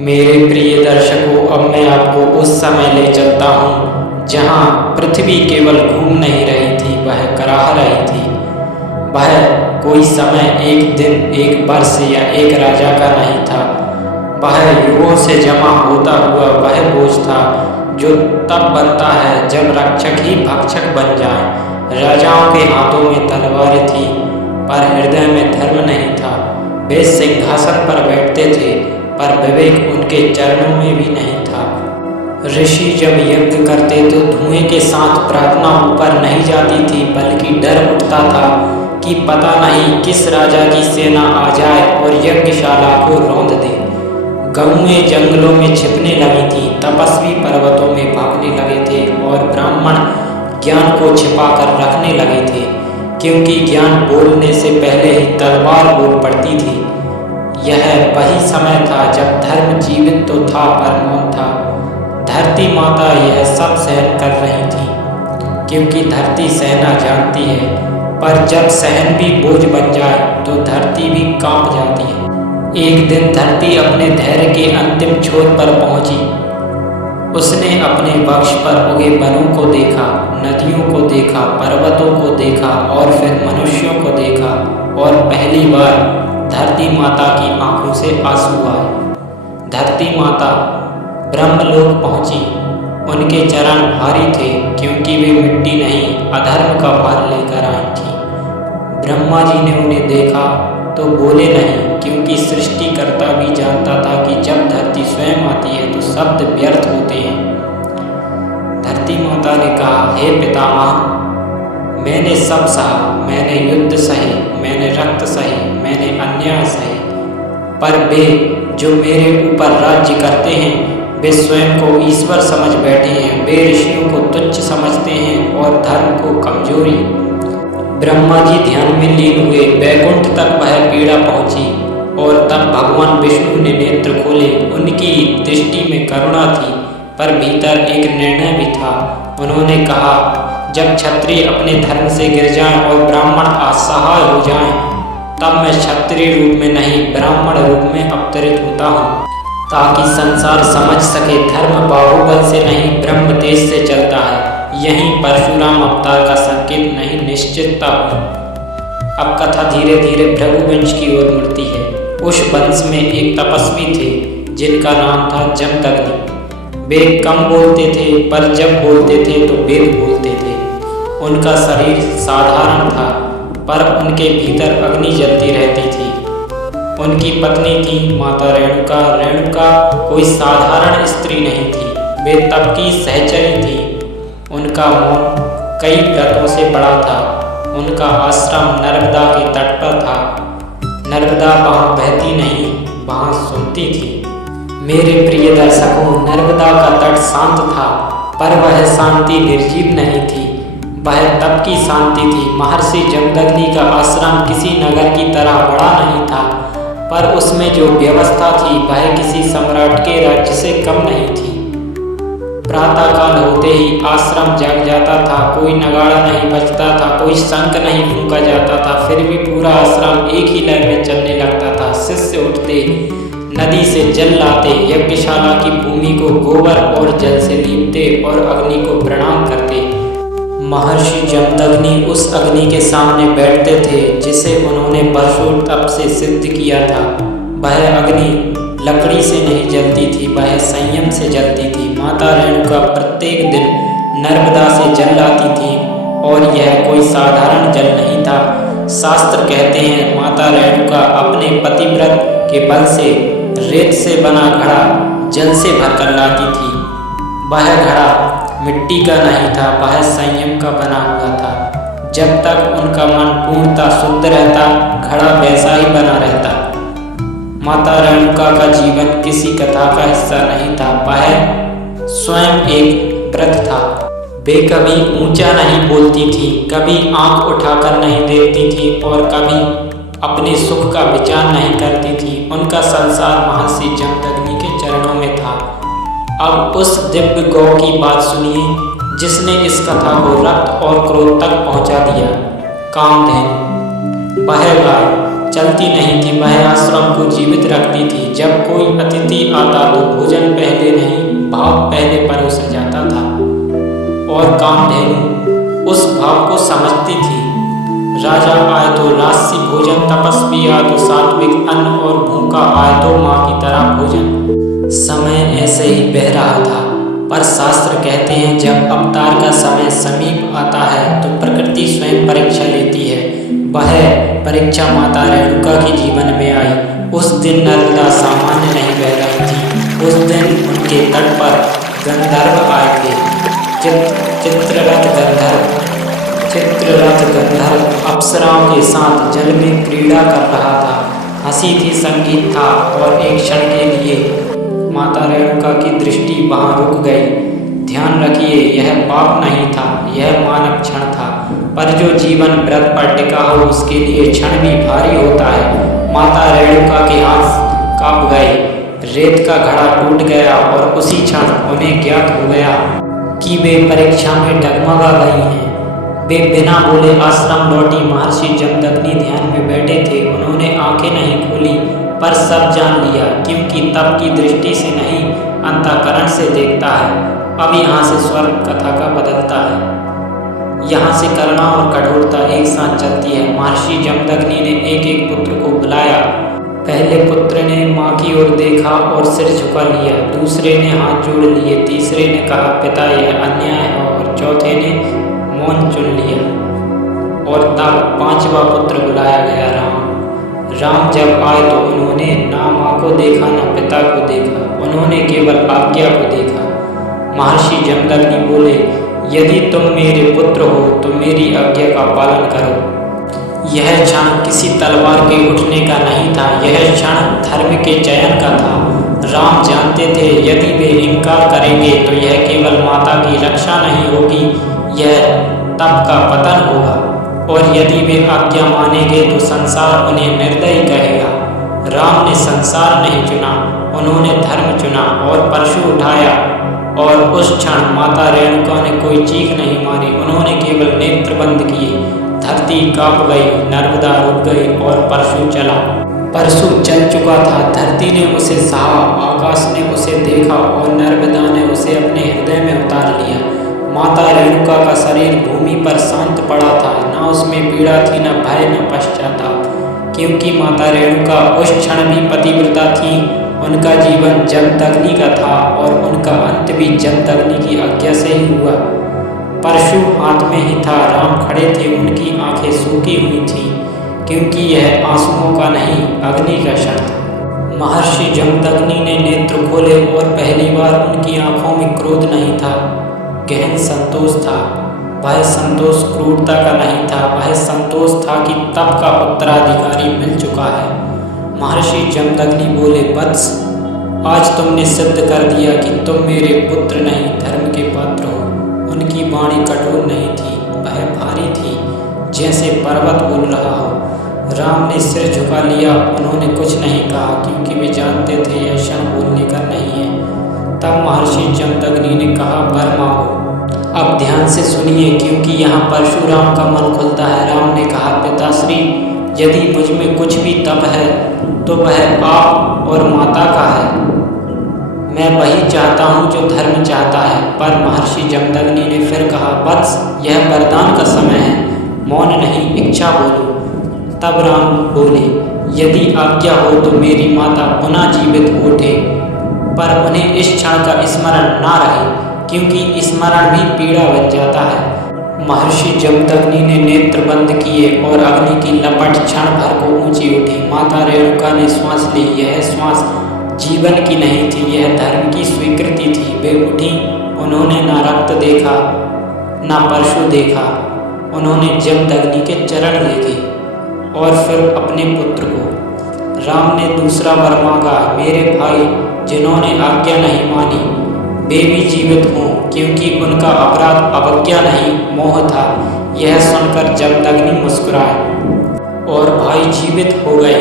मेरे प्रिय दर्शकों, अब मैं आपको उस समय ले चलता हूँ जहाँ पृथ्वी केवल घूम नहीं रही थी, वह कराह रही थी। वह कोई समय, एक दिन, एक वर्ष या एक राजा का नहीं था। वह युगों से जमा होता हुआ वह बोझ था जो तब बनता है जब रक्षक ही भक्षक बन जाए। राजाओं के हाथों में तलवारें थी पर हृदय में धर्म नहीं था। वे सिंहासन पर बैठते थे पर विवेक उनके चरणों में भी नहीं था। ऋषि जब यज्ञ करते तो धुएं के साथ प्रार्थना ऊपर नहीं जाती थी, बल्कि डर उठता था कि पता नहीं किस राजा की सेना आ जाए और यज्ञशाला को रौंद दे। गऊएं जंगलों में छिपने लगी थी, तपस्वी पर्वतों में भागने लगे थे और ब्राह्मण ज्ञान को छिपा कर रखने लगे थे, क्योंकि ज्ञान बोलने से पहले ही तलवार बोल पड़ती थी। यह वही समय था जब धर्म जीवित तो था पर मौन था। धरती माता यह सब सहन कर रही थी, क्योंकि धरती सहना जानती है, पर जब सहन भी बोझ बन जाए तो धरती भी कांप जाती है। एक दिन धरती अपने धैर्य के अंतिम छोर पर पहुंची। उसने अपने वक्ष पर उगे वनों को देखा, नदियों को देखा, पर्वतों को देखा और फिर मनुष्यों को देखा, और पहली बार धरती माता की आंखों से आंसू आए। धरती माता ब्रह्मलोक पहुंची। उनके चरण भारी थे, क्योंकि वे मिट्टी नहीं अधर्म का भार लेकर आई थी। ब्रह्मा जी ने उन्हें देखा तो बोले नहीं, क्योंकि सृष्टिकर्ता भी जानता था कि जब धरती स्वयं आती है तो शब्द व्यर्थ होते हैं। धरती माता ने कहा, हे पितामह, मैंने सब सहा, मैंने युद्ध सहे, मैंने रक्त सहे, मैंने अन्याय सहे, पर वे जो मेरे ऊपर राज्य करते हैं वे स्वयं को ईश्वर समझ बैठे हैं। वे ऋषियों को तुच्छ समझते हैं और धर्म को कमजोरी। ब्रह्मा जी ध्यान में लीन हुए। वैकुंठ तक वह पीड़ा पहुंची और तब भगवान विष्णु ने नेत्र खोले। उनकी दृष्टि में करुणा थी, पर भीतर एक निर्णय भी था। उन्होंने कहा, जब क्षत्रिय अपने धर्म से गिर जाएं और ब्राह्मण असहाय हो जाएं, तब मैं क्षत्रिय रूप में नहीं ब्राह्मण रूप में अवतरित होता हूँ, ताकि संसार समझ सके धर्म बाहुबल से नहीं ब्रह्म तेज से चलता है। यहीं परशुराम अवतार का संकेत नहीं निश्चितता हो। अब कथा धीरे धीरे भृगुवंश की ओर मुड़ती है। उस वंश में एक तपस्वी थे जिनका नाम था जमदग्नि। वे कम बोलते थे, पर जब बोलते थे तो वेद बोलते थे। उनका शरीर साधारण था, पर उनके भीतर अग्नि जलती रहती थी। उनकी पत्नी थी माता रेणुका। रेणुका कोई साधारण स्त्री नहीं थी, वे तप की सहचरी थी। उनका मौन कई व्रतों से बड़ा था। उनका आश्रम नर्मदा के तट पर था। नर्मदा वहाँ बहती नहीं, वहाँ सुनती थी। मेरे प्रिय दर्शकों, नर्मदा का तट शांत था, पर वह शांति निर्जीव नहीं थी, वह तप की शांति थी। महर्षि जमदग्नि का आश्रम किसी नगर की तरह बड़ा नहीं था, पर उसमें जो व्यवस्था थी वह किसी सम्राट के राज्य से कम नहीं थी। प्रातःकाल होते ही आश्रम जग जाता था। कोई नगाड़ा नहीं बजता था, कोई शंख नहीं फूंका जाता था, फिर भी पूरा आश्रम एक ही लय में चलने लगता था। शिष्य उठते, नदी से जल लाते, यज्ञशाला की भूमि को गोबर और जल से लीपते और अग्नि को प्रणाम करते। महर्षि जमदग्नि उस अग्नि के सामने बैठते थे जिसे उन्होंने वर्षों तप से सिद्ध किया था। वह अग्नि लकड़ी से नहीं जलती थी, वह संयम से जलती थी। माता रेणुका प्रत्येक दिन नर्मदा से जल लाती थी, और यह कोई साधारण जल नहीं था। शास्त्र कहते हैं, माता रेणुका अपने पतिव्रत के बल से रेत से बना घड़ा जल से भरकर लाती थी। वह घड़ा मिट्टी का नहीं था, वह संयम का बना हुआ था। जब तक उनका मन पूर्णतः शुद्ध रहता, घड़ा वैसा ही बना रहता। माता रेणुका का जीवन किसी कथा का हिस्सा नहीं था, वह स्वयं एक व्रत था। वे कभी ऊंचा नहीं बोलती थी, कभी आंख उठाकर नहीं देखती थी और कभी अपने सुख का विचार नहीं करती थी। उनका संसार महर्षि जमदग्नि के चरणों में था। अब उस दिव्य गौ की बात सुनिए जिसने इस कथा को रक्त और क्रोध तक पहुंचा दिया। कामधेनु। वह गाय चलती नहीं थी, वह आश्रम को जीवित रखती थी। जब कोई अतिथि आता तो भोजन पहले नहीं, भाव पहले परोसा जाता था। और कामधेनु उस भाव को समझती थी। राजा आए तो राजसी भोजन, तपस्वी आए तो सात्विक अन्न और भूखा आए तो माँ की तरह भोजन। समय ऐसे ही बह रहा था, पर शास्त्र कहते हैं जब अवतार का समय समीप आता है तो प्रकृति स्वयं परीक्षा लेती है। वह परीक्षा माता रेणुका के जीवन में आई। उस दिन नर्मदा सामान्य नहीं बह रही थी। उस दिन उनके तट पर गंधर्व आए थे। चित्ररथ गंधर्व अप्सराओं के साथ जल में क्रीड़ा कर रहा था। हंसी थी, संगीत था, और एक क्षण के लिए माता रेणुका की दृष्टि वहां रुक गई। ध्यान रखिए, यह पाप नहीं था, यह मानव क्षण था। पर जो जीवन व्रत पर टिका हो उसके लिए क्षण भी भारी होता है। माता रेणुका के हाथ कांप गए, रेत का घड़ा टूट गया और उसी क्षण उन्हें ज्ञात हो गया कि वे परीक्षा में डगमगा गई हैं। वे बिना बोले आश्रम लौटी। महर्षि जमदग्नि ध्यान में बैठे थे। उन्होंने आंखें नहीं खोली, पर सब जान लिया, क्योंकि तप की दृष्टि से नहीं, अंतःकरण से देखता है। अब यहाँ से स्वर कथा का बदलता है। यहाँ से करुणा और कठोरता एक साथ चलती है। महर्षि जमदग्नि ने एक एक पुत्र को बुलाया। पहले पुत्र ने माँ की ओर देखा और सिर झुका लिया। दूसरे ने हाथ जोड़ लिए। तीसरे ने कहा, पिता यह अन्याय है। और चौथे ने मौन चुन लिया। और तब पांचवा पुत्र बुलाया गया, राम जब आए तो उन्होंने ना माँ को देखा न पिता को देखा, उन्होंने केवल आज्ञा को देखा। महर्षि जमदग्नि बोले, यदि तुम मेरे पुत्र हो तो मेरी आज्ञा का पालन करो। यह क्षण किसी तलवार के उठने का नहीं था, यह क्षण धर्म के चयन का था। राम जानते थे यदि वे इनकार करेंगे तो यह केवल माता की रक्षा नहीं होगी, यह तप का पतन होगा। और यदि वे आज्ञा मानेंगे तो संसार उन्हें निर्दयी कहेगा। राम ने संसार नहीं चुना, उन्होंने धर्म चुना और परशु उठाया। और उस क्षण माता रेणुका ने कोई चीख नहीं मारी, उन्होंने केवल नेत्र बंद किए। धरती कांप गई, नर्मदा रुक गई और परशु चला। परशु चल चुका था। धरती ने उसे सहा, आकाश ने उसे देखा और नर्मदा ने उसे अपने हृदय में उतार लिया। माता रेणुका का शरीर भूमि पर शांत पड़ा था, न उसमें पीड़ा थी, न भय, न पश्चाताप, क्योंकि माता रेणुका उस क्षण भी पतिव्रता थी। उनका जीवन जमदग्नि का था और उनका अंत भी जमदग्नि की आज्ञा से ही हुआ। परशु हाथ में ही था, राम खड़े थे, उनकी आंखें सूखी हुई थीं, क्योंकि यह आंसुओं का नहीं, अग्नि का क्षण था। महर्षि जमदग्नि ने नेत्र खोले और पहली बार उनकी आंखों में क्रोध नहीं था, गहन संतोष था। वह संतोष क्रूरता का नहीं था, वह संतोष था कि तप का उत्तराधिकारी मिल चुका है। महर्षि जमदग्नि बोले, वत्स, आज तुमने सिद्ध कर दिया कि तुम मेरे पुत्र नहीं, धर्म के पात्र हो। उनकी वाणी कठोर नहीं थी, वह भारी थी, जैसे पर्वत बोल रहा हो। राम ने सिर झुका लिया। उन्होंने कुछ नहीं कहा, क्योंकि वे जानते थे यह क्षण बोलने का नहीं है। तब महर्षि जमदग्नि ने कहा, वर मांगो। अब ध्यान से सुनिए, क्योंकि यहाँ परशुराम का मन खुलता है। राम ने कहा, पिताश्री, यदि मुझ में कुछ भी तप है तो वह आप और माता का है। मैं वही चाहता हूँ जो धर्म चाहता है। पर महर्षि जमदग्नि ने फिर कहा, वत्स, यह वरदान का समय है, मौन नहीं, इच्छा बोलो। तब राम बोले, यदि आज्ञा हो तो मेरी माता पुनः जीवित उठे, पर उन्हें इस क्षण का स्मरण ना रहे, क्योंकि स्मरण भी पीड़ा बन जाता है। महर्षि जमदग्नि ने नेत्र बंद किए और अग्नि की लपट क्षण भर को ऊंची उठी। माता रेणुका ने श्वास ली। यह श्वास जीवन की नहीं थी, यह धर्म की स्वीकृति थी। वे उठी। उन्होंने ना रक्त देखा, ना परशु देखा। उन्होंने जमदग्नि के चरण देखे और फिर अपने पुत्र को। राम ने दूसरा वर मांगा, मेरे भाई जिन्होंने आज्ञा नहीं मानी, वे भी जीवित हों, क्योंकि उनका अपराध अवज्ञा नहीं, मोह था। यह सुनकर जमदग्नि मुस्कुराए और भाई जीवित हो गए।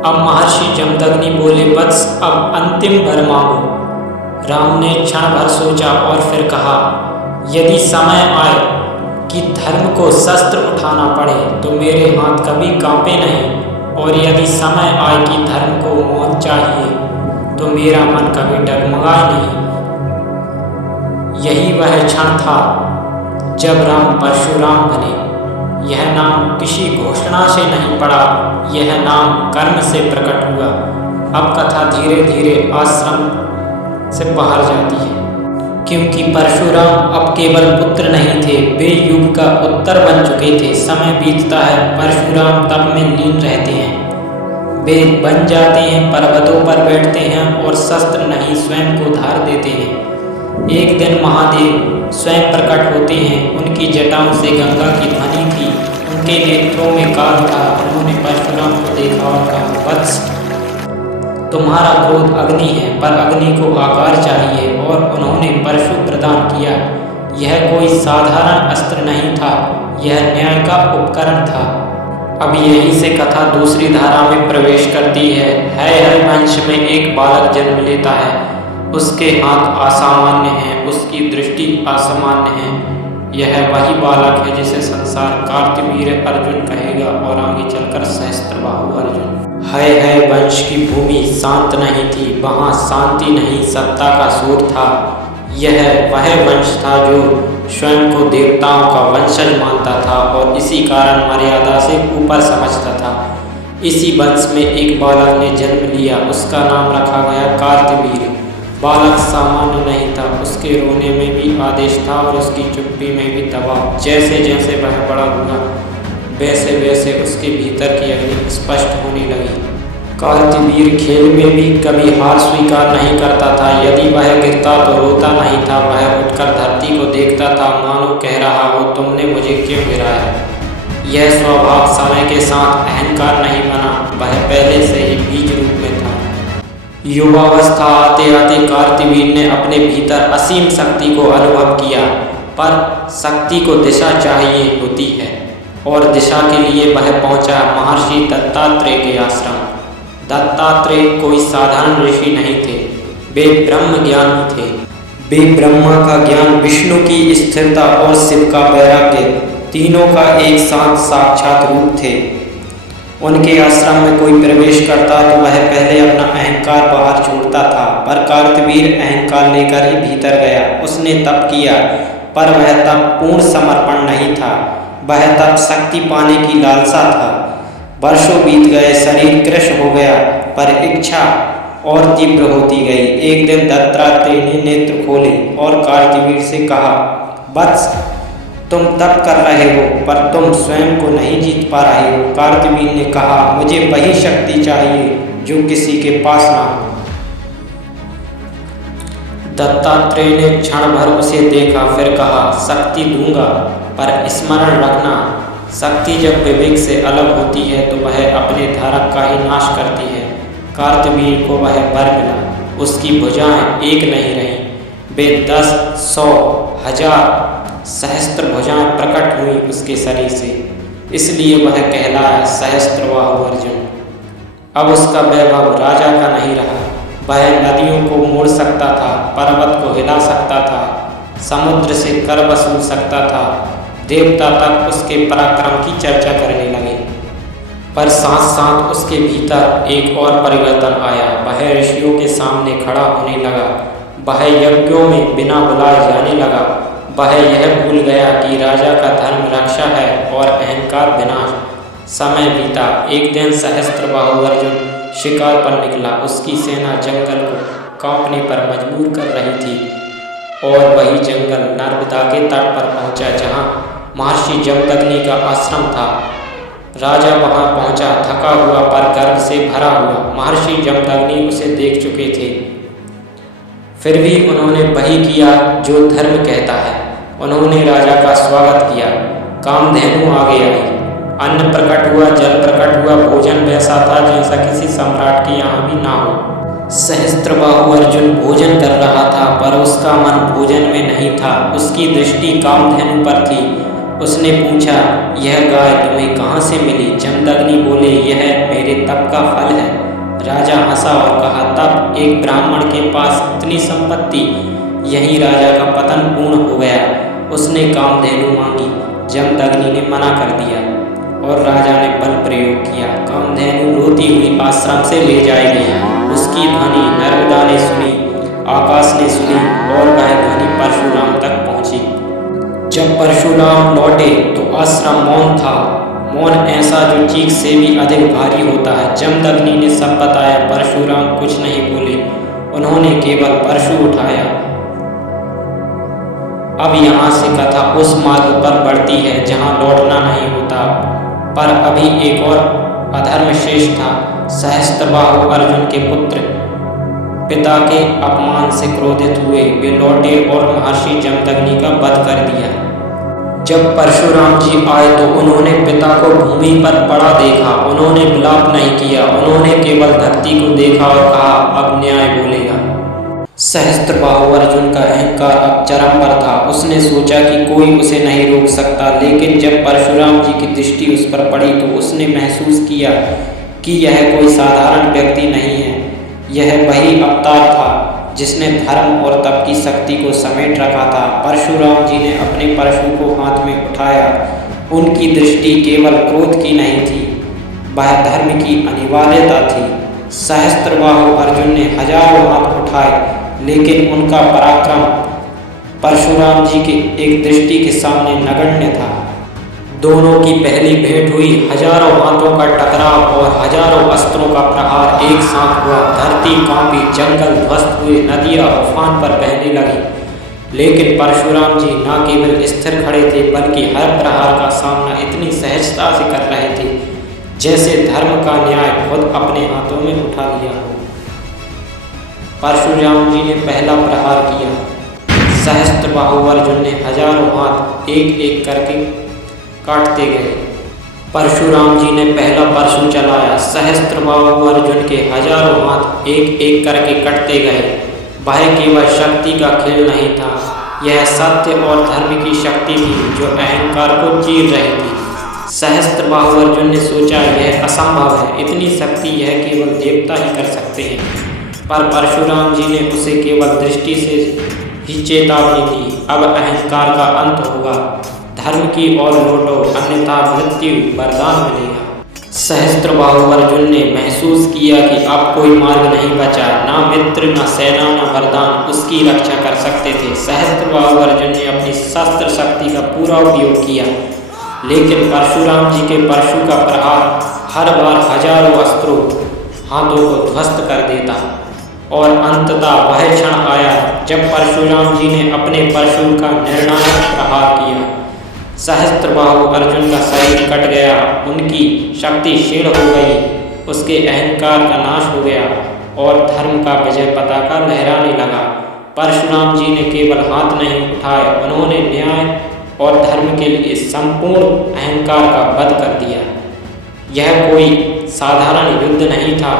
अब महर्षि जमदग्नि बोले, वत्स, अब अंतिम वर मांगो। राम ने क्षण भर सोचा और फिर कहा, यदि समय आए कि धर्म को शस्त्र उठाना पड़े तो मेरे हाथ कभी कांपे नहीं और यदि समय आए कि धर्म को मौत चाहिए तो मेरा मन कभी डगमगाए नहीं। यही वह क्षण था जब राम परशुराम बने। यह नाम किसी घोषणा से नहीं पड़ा, यह नाम कर्म से प्रकट हुआ। अब कथा धीरे धीरे आश्रम से बाहर जाती है, क्योंकि परशुराम अब केवल पुत्र नहीं थे, वे युग का उत्तर बन चुके थे। समय बीतता है, परशुराम तप में लीन रहते हैं। वे बन जाते हैं, पर्वतों पर बैठते हैं और शस्त्र नहीं स्वयं को धार देते हैं। एक दिन महादेव स्वयं प्रकट होते हैं। उनकी जटाओं से गंगा की ध्वनि थी, उनके नेत्रों में काल था। उन्होंने परशुराम को देखा और कहा, वत्स, तुम्हारा क्रोध अग्नि है, पर अग्नि को आकार चाहिए। और उन्होंने परशु प्रदान किया। यह कोई साधारण अस्त्र नहीं था, यह न्याय का उपकरण था। अब यहीं से कथा दूसरी धारा में प्रवेश करती है। हय वंश में एक बालक जन्म लेता है। उसके हाथ असामान्य हैं, उसकी दृष्टि असामान्य है। यह वही बालक है जिसे संसार कार्तवीर्य अर्जुन कहेगा और आगे चलकर सहस्त्रबाहु अर्जुन। हय वंश की भूमि शांत नहीं थी, वहाँ शांति नहीं, सत्ता का शोर था। यह वह वंश था जो स्वयं को देवताओं का वंशज मानता था और इसी कारण मर्यादा से ऊपर समझता था। इसी वंश में एक बालक ने जन्म लिया, उसका नाम रखा गया कार्तवीर्य। बालक सामान्य नहीं था, उसके रोने में भी आदेश था और उसकी चुप्पी में भी दबाव। जैसे जैसे वह बड़ा हुआ, वैसे वैसे उसके भीतर की अग्नि स्पष्ट होने लगी। कार्तवीर्य खेल में भी कभी हार स्वीकार नहीं करता था। यदि वह गिरता तो रोता नहीं था, वह उठकर धरती को देखता था, मानो कह रहा हो, तुमने मुझे क्यों गिराया। यह स्वभाव समय के साथ अहंकार नहीं बना, वह पहले से ही बीज रूप में था। युवावस्था आते आते कार्तवीर्य ने अपने भीतर असीम शक्ति को अनुभव किया, पर शक्ति को दिशा चाहिए होती है और दिशा के लिए वह पहुंचा महर्षि दत्तात्रेय के आश्रम। दत्तात्रेय कोई साधारण ऋषि नहीं थे, वे ब्रह्म ज्ञानी थे। वे ब्रह्मा का ज्ञान, विष्णु की स्थिरता और शिव का वैराग्य, तीनों का एक साथ साक्षात रूप थे। उनके आश्रम में कोई प्रवेश करता तो वह पहले अपना अहंकार बाहर छोड़ता था, पर कार्तवीर्य अहंकार लेकर ही भीतर गया। उसने तप किया, पर वह तप पूर्ण समर्पण नहीं था, वह तप शक्ति पाने की लालसा था। वर्षों बीत गए, शरीर कृश हो गया, पर इच्छा और तीव्र होती गई। एक दिन दत्तात्रेय ने नेत्र खोले और कार्तवीर्य से कहा, वत्स, तुम तप कर रहे हो, पर तुम स्वयं को नहीं जीत पा रहे हो। कार्तवीर्य ने कहा, मुझे वही शक्ति चाहिए जो किसी के पास ना हो। दत्तात्रेय ने क्षण भर उसे देखा, फिर कहा, शक्ति दूंगा, पर स्मरण रखना, शक्ति जब विवेक से अलग होती है तो वह अपने धारक का ही नाश करती है। कार्तवीर्य को वह वर मिला। उसकी भुजाएं एक नहीं रहीं, वे 10, 100, 1000 सहस्त्र भुजाएं प्रकट हुई उसके शरीर से। इसलिए वह कहलाया सहस्त्रबाहु अर्जुन। अब उसका वैभव राजा का नहीं रहा। वह नदियों को मोड़ सकता था, पर्वत को हिला सकता था, समुद्र से कर वसूल सकता था। देवता तक उसके पराक्रम की चर्चा करने लगे। पर साथ साथ उसके भीतर एक और परिवर्तन आया। वह ऋषियों के सामने खड़ा होने लगा, वह यज्ञों में बिना बुलाए जाने लगा। वह यह भूल गया कि राजा का धर्म रक्षा है और अहंकार विनाश। समय बीता। एक दिन सहस्त्रबाहु अर्जुन शिकार पर निकला। उसकी सेना जंगल को कांपने पर मजबूर कर रही थी और वही जंगल नर्मदा के तट पर पहुंचा, जहां महर्षि जमदग्नि का आश्रम था। राजा वहां पहुंचा, थका हुआ पर गर्व से भरा हुआ। महर्षि जमदग्नि उसे देख चुके थे, फिर भी उन्होंने वही किया जो धर्म कहता है। उन्होंने राजा का स्वागत किया। कामधेनु आगे आई, अन्न प्रकट हुआ, जल प्रकट हुआ। भोजन वैसा था जैसा किसी सम्राट के यहाँ भी ना हो। सहस्त्रबाहु अर्जुन भोजन कर रहा था, पर उसका मन भोजन में नहीं था। उसकी दृष्टि कामधेनु पर थी। उसने पूछा, यह गाय तुम्हें कहाँ से मिली? जमदग्नि बोले, यह मेरे तप का फल है। राजा हंसा और कहा, तब एक ब्राह्मण के पास इतनी संपत्ति, यही राजा का पतन पूर्ण हो गया। उसने कामधेनु मांगी, जमदग्नि ने मना कर दिया और राजा ने बल प्रयोग किया। कामधेनु रोती हुई आश्रम से ले जाई गई। उसकी ध्वनि नर्मदा ने सुनी, आकाश ने सुनी और वह ध्वनि परशुराम तक पहुंची। जब परशुराम लौटे तो आश्रम मौन था। मौन ऐसा जो चीख से भी अधिक भारी होता है। जमदग्नि ने सब बताया। परशुराम कुछ नहीं बोले, उन्होंने केवल परशु उठाया। अब यहाँ से कथा उस मार्ग पर बढ़ती है जहाँ लौटना नहीं होता। पर अभी एक और अधर्म शेष था। सहस्त्रबाहु अर्जुन के पुत्र पिता के अपमान से क्रोधित हुए वे लौटे और महर्षि जमदग्नि का वध कर दिया। जब परशुराम जी आए तो उन्होंने पिता को भूमि पर पड़ा देखा। उन्होंने विलाप नहीं किया, उन्होंने केवल धरती को देखा और कहा, अब न्याय बोलेगा। सहस्त्रबाहु अर्जुन का अहंकार अब चरम पर था। उसने सोचा कि कोई उसे नहीं रोक सकता, लेकिन जब परशुराम जी की दृष्टि उस पर पड़ी तो उसने महसूस किया कि यह कोई साधारण व्यक्ति नहीं है। यह वही अवतार था जिसने धर्म और तप की शक्ति को समेट रखा था। परशुराम जी ने अपने परशु को हाथ में उठाया। उनकी दृष्टि केवल क्रोध की नहीं थी, वह धर्म की अनिवार्यता थी। सहस्त्रबाहु अर्जुन ने हजारों हाथ उठाए, लेकिन उनका पराक्रम परशुराम जी के एक दृष्टि के सामने नगण्य था। दोनों की पहली भेंट हुई। हजारों हाथों का टकराव और हजारों अस्त्रों का प्रहार एक साथ हुआ। धरती कांपी, जंगल ध्वस्त हुए, नदियां उफान पर बहने लगी। लेकिन परशुराम जी न केवल स्थिर खड़े थे, बल्कि हर प्रहार का सामना इतनी सहजता से कर रहे थे जैसे धर्म का न्याय खुद अपने हाथों में उठा लिया हो। परशुराम जी ने पहला प्रहार किया। सहस्त्रबाहु अर्जुन ने हजारों हाथ एक एक करके काटते गए। परशुराम जी ने पहला परशु चलाया। सहस्त्रबाहु अर्जुन के हजारों हाथ एक एक करके कटते गए। वह केवल शक्ति का खेल नहीं था, यह सत्य और धर्म की शक्ति थी जो अहंकार को चीर रही थी। सहस्त्रबाहु अर्जुन ने सोचा, यह असंभव है, इतनी शक्ति यह केवल देवता ही कर सकते हैं। पर परशुराम जी ने उसे केवल दृष्टि से ही चेतावनी दी, अब अहंकार का अंत होगा, धर्म की ओर लौटो, अन्यथा मृत्यु वरदान मिलेगा। सहस्त्रबाहु अर्जुन ने महसूस किया कि अब कोई मार्ग नहीं बचा। ना मित्र, ना सेना, ना वरदान उसकी रक्षा कर सकते थे। सहस्त्रबाहु अर्जुन ने अपनी शस्त्र शक्ति का पूरा उपयोग किया, लेकिन परशुराम जी के परशु का प्रहार हर बार हजारों अस्त्रों हाथों को ध्वस्त कर देता। और अंततः वह क्षण आया जब परशुराम जी ने अपने परशु का निर्णायक प्रहार किया। सहस्त्रबाहु अर्जुन का शरीर कट गया, उनकी शक्ति क्षीण हो गई, उसके अहंकार का नाश हो गया और धर्म का विजय पताका लहराने लगा। परशुराम जी ने केवल हाथ नहीं उठाए, उन्होंने न्याय और धर्म के लिए संपूर्ण अहंकार का वध कर दिया। यह कोई साधारण युद्ध नहीं था,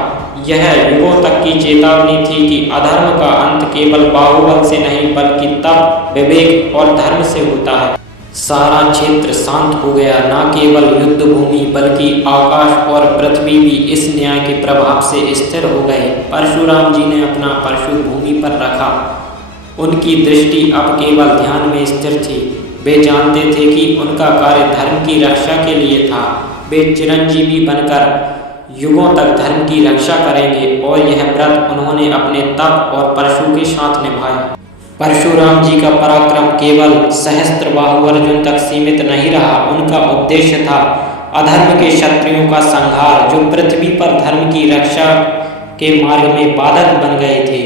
यह युगों तक की चेतावनी थी कि अधर्म का अंत केवल बाहुबल से नहीं बल्कि तप, विवेक और धर्म से होता है। सारा क्षेत्र शांत हो गया। न केवल युद्ध भूमि बल्कि आकाश और पृथ्वी भी इस न्याय के प्रभाव से स्थिर हो गए। परशुराम जी ने अपना परशु भूमि पर रखा। उनकी दृष्टि अब केवल ध्यान में स्थिर थी। वे जानते थे कि उनका कार्य धर्म की रक्षा के लिए था। वे चिरंजीवी बनकर युगों तक धर्म की रक्षा करेंगे और यह व्रत उन्होंने अपने तप और परशु के साथ निभाया। परशुराम जी का पराक्रम केवल सहस्त्रबाहु अर्जुन तक सीमित नहीं रहा। उनका उद्देश्य था अधर्म के शत्रुओं का संहार, जो पृथ्वी पर धर्म की रक्षा के मार्ग में बाधक बन गए थे।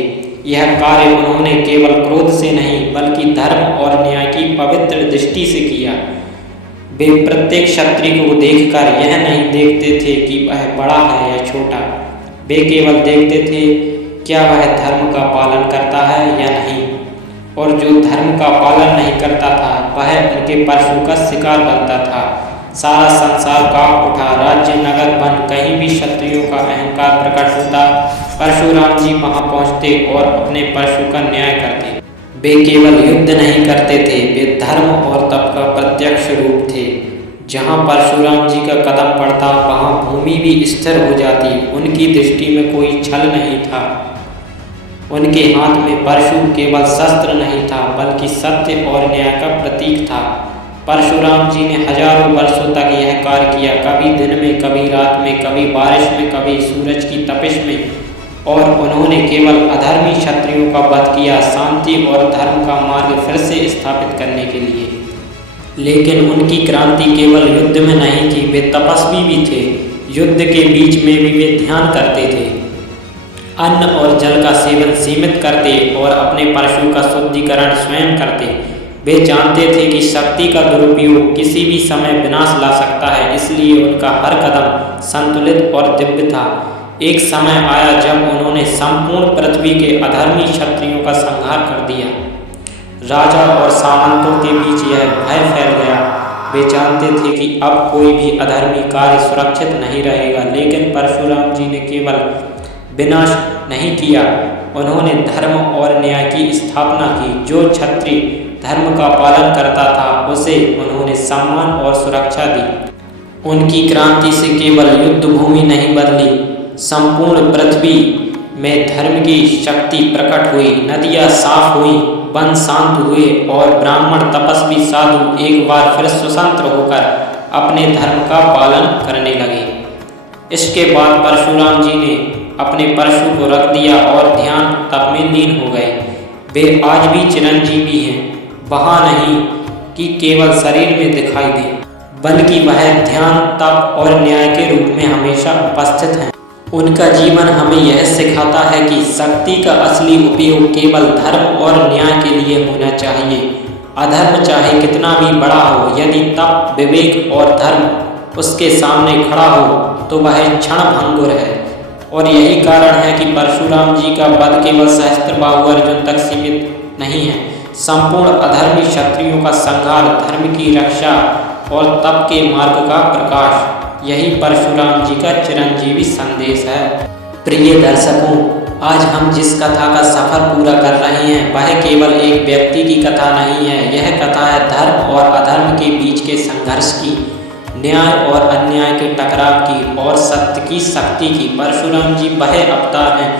यह कार्य उन्होंने केवल क्रोध से नहीं बल्कि धर्म और न्याय की पवित्र दृष्टि से किया। वे प्रत्येक क्षत्रिय को देखकर यह नहीं देखते थे कि वह बड़ा है या छोटा, वे केवल देखते थे क्या वह धर्म का पालन करता है या नहीं। और जो धर्म का पालन नहीं करता था वह उनके परशु का शिकार बनता था। सारा संसार कांप उठा, राज्य, नगर, वन, कहीं भी क्षत्रियों का अहंकार प्रकट होता, परशुराम जी वहां पहुंचते और अपने परशु का न्याय करते। वे केवल युद्ध नहीं करते थे, वे धर्म और तप का प्रत्यक्ष रूप थे। जहां परशुराम जी का कदम पड़ता वहां भूमि भी स्थिर हो जाती। उनकी दृष्टि में कोई छल नहीं था। उनके हाथ में परशु केवल शस्त्र नहीं था बल्कि सत्य और न्याय का प्रतीक था। परशुराम जी ने हजारों वर्षों तक यह कार्य किया, कभी दिन में, कभी रात में, कभी बारिश में, कभी सूरज की तपिश में, और उन्होंने केवल अधर्मी क्षत्रियों का वध किया, शांति और धर्म का मार्ग फिर से स्थापित करने के लिए। लेकिन उनकी क्रांति केवल युद्ध में नहीं थी, वे तपस्वी भी थे। युद्ध के बीच में भी वे ध्यान करते थे, अन्न और जल का सेवन सीमित करते और अपने परशु का शुद्धिकरण स्वयं करते। वे जानते थे कि शक्ति का दुरुपयोग किसी भी समय विनाश ला सकता है, इसलिए उनका हर कदम संतुलित और दिव्य था। एक समय आया जब उन्होंने संपूर्ण पृथ्वी के अधर्मी क्षत्रियों का संहार कर दिया। राजा और सामंतों के बीच यह भय फैल गया। वे जानते थे कि अब कोई भी अधर्मी कार्य सुरक्षित नहीं रहेगा, लेकिन परशुराम जी ने केवल विनाश नहीं किया, उन्होंने धर्म और न्याय की स्थापना की। जो क्षत्रिय धर्म का पालन करता था उसे उन्होंने सम्मान और सुरक्षा दी। उनकी क्रांति से केवल युद्ध भूमि नहीं बदली, संपूर्ण पृथ्वी में धर्म की शक्ति प्रकट हुई। नदियाँ साफ हुई, वन शांत हुए और ब्राह्मण तपस्वी साधु एक बार फिर स्वतंत्र होकर अपने धर्म का पालन करने लगे। इसके बाद परशुराम जी ने अपने परशु को रख दिया और ध्यान तप में लीन हो गए। वे आज भी चिरंजीवी हैं, वहाँ नहीं कि केवल शरीर में दिखाई दे, बल्कि वह ध्यान, तप और न्याय के रूप में हमेशा उपस्थित हैं। उनका जीवन हमें यह सिखाता है कि शक्ति का असली उपयोग केवल धर्म और न्याय के लिए होना चाहिए। अधर्म चाहे कितना भी बड़ा हो, यदि तप, विवेक और धर्म उसके सामने खड़ा हो तो वह क्षणभंगुर है। और यही कारण है कि परशुराम जी का वध केवल सहस्त्रबाहु अर्जुन तक सीमित नहीं है। संपूर्ण अधर्मी क्षत्रियों का संहार, धर्म की रक्षा और तप के मार्ग का प्रकाश, यही परशुराम जी का चिरंजीवी संदेश है। प्रिय दर्शकों, आज हम जिस कथा का सफर पूरा कर रहे हैं वह केवल एक व्यक्ति की कथा नहीं है। यह कथा है धर्म और अधर्म के बीच के संघर्ष की, न्याय और अन्याय के टकराव की और सत्य की शक्ति की। परशुराम जी वह अवतार हैं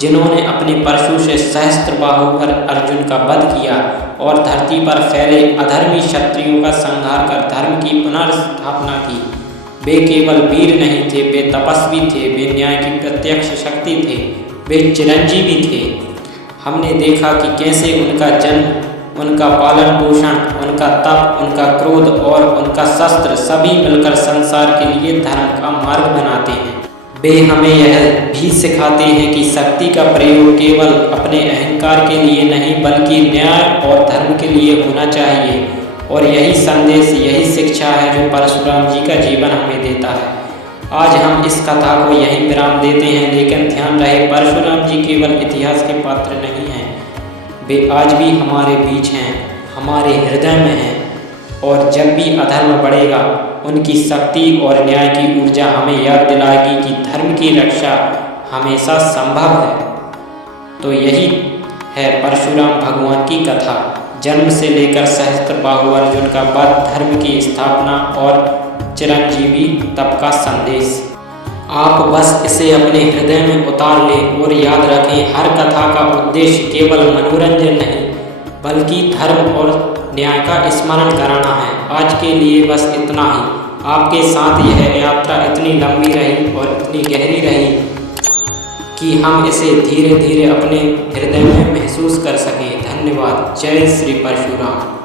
जिन्होंने अपने परशु से सहस्त्रबाहु पर अर्जुन का वध किया और धरती पर फैले अधर्मी क्षत्रियों का संहार कर धर्म की पुनर्स्थापना की। वे केवल वीर नहीं थे, वे तपस्वी थे, वे न्याय की प्रत्यक्ष शक्ति थे, वे चिरंजीवी थे। हमने देखा कि कैसे उनका जन्म, उनका पालन पोषण, उनका तप, उनका क्रोध और उनका शस्त्र सभी मिलकर संसार के लिए धर्म का मार्ग बनाते हैं। वे हमें यह भी सिखाते हैं कि शक्ति का प्रयोग केवल अपने अहंकार के लिए नहीं बल्कि न्याय और धर्म के लिए होना चाहिए। और यही संदेश, यही शिक्षा है जो परशुराम जी का जीवन हमें देता है। आज हम इस कथा को यहीं विराम देते हैं, लेकिन ध्यान रहे परशुराम जी केवल इतिहास के पात्र नहीं हैं, वे आज भी हमारे बीच हैं, हमारे हृदय में हैं। और जब भी अधर्म बढ़ेगा उनकी शक्ति और न्याय की ऊर्जा हमें याद दिलाएगी कि धर्म की रक्षा हमेशा संभव है। तो यही है परशुराम भगवान की कथा, जन्म से लेकर सहस्त्रबाहु अर्जुन का वध, धर्म की स्थापना और चिरंजीवी तप का संदेश। आप बस इसे अपने हृदय में उतार लें और याद रखें, हर कथा का उद्देश्य केवल मनोरंजन नहीं बल्कि धर्म और न्याय का स्मरण कराना है। आज के लिए बस इतना ही। आपके साथ यह यात्रा इतनी लंबी रही और इतनी गहरी रही कि हम इसे धीरे धीरे अपने हृदय में महसूस कर सकें। धन्यवाद। जय श्री परशुराम।